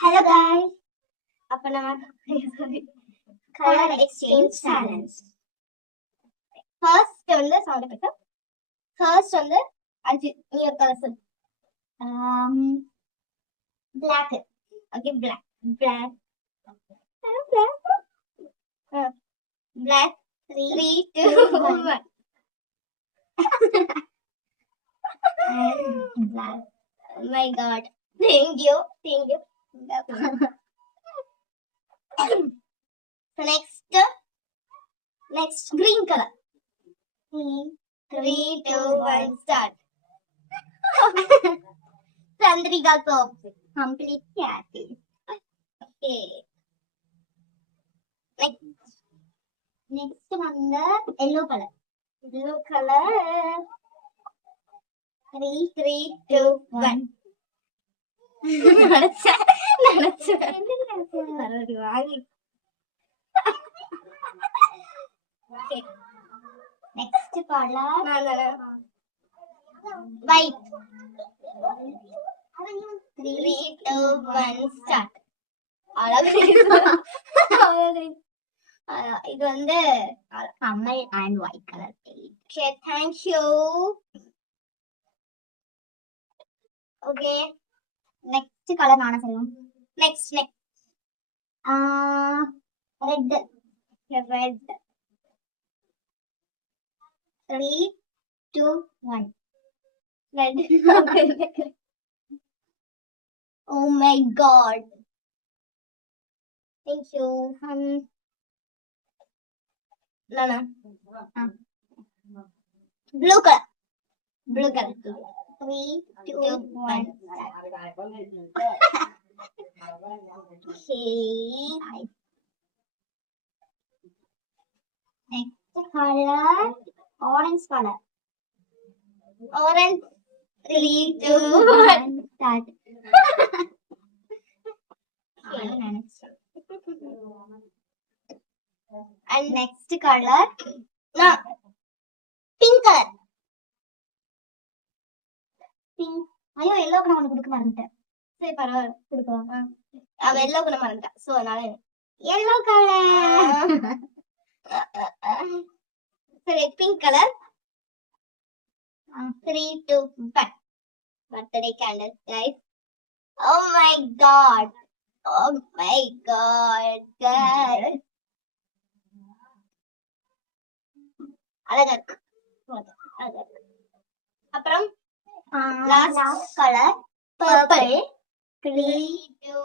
Hello guys. அப்ப நம்ம color exchange challenge. First வந்து sound effect. First வந்து அஞ்சு நீ ஒரு கலர் சொல்லு. Black. Okay, black. Black. Black. 3, 2, 1. Black. Oh my god. Thank you. Thank you. So next green color. 3, 2, 1, start. Chandrika top. Completely happy. Okay. Next வந்து yellow color. Blue color. 3, 2, 1. நினைச்சேன் Okay. Next color. White. 3, 2, 1, start. இது வந்து Kamal and white colour. Okay, thank you. Okay. Next color நானா சொல்லுவோம். Next. Red. Red. 3, 2, 1. Red. Oh my god. Thank you. Nana. Blue color. 3, 2, 1. Okay. Next color. Orange color. Orange. 3, 2, 1. Start. And next color. No. Pink color. Pink. ஐயோ yellow நான் உனக்கு கொடுக்க மறந்துட்டேன். சரி பரவாயில்ல கொடுக்கலாம். அவன் yellow கூட மறந்துட்டா. சோ அதனால yellow color. சரி pink color. 3, 2, 1. Birthday candle, guys. Oh my god. Oh my god, guys. அழகா இருக்கு. அப்புறம் last color purple. 3, 2,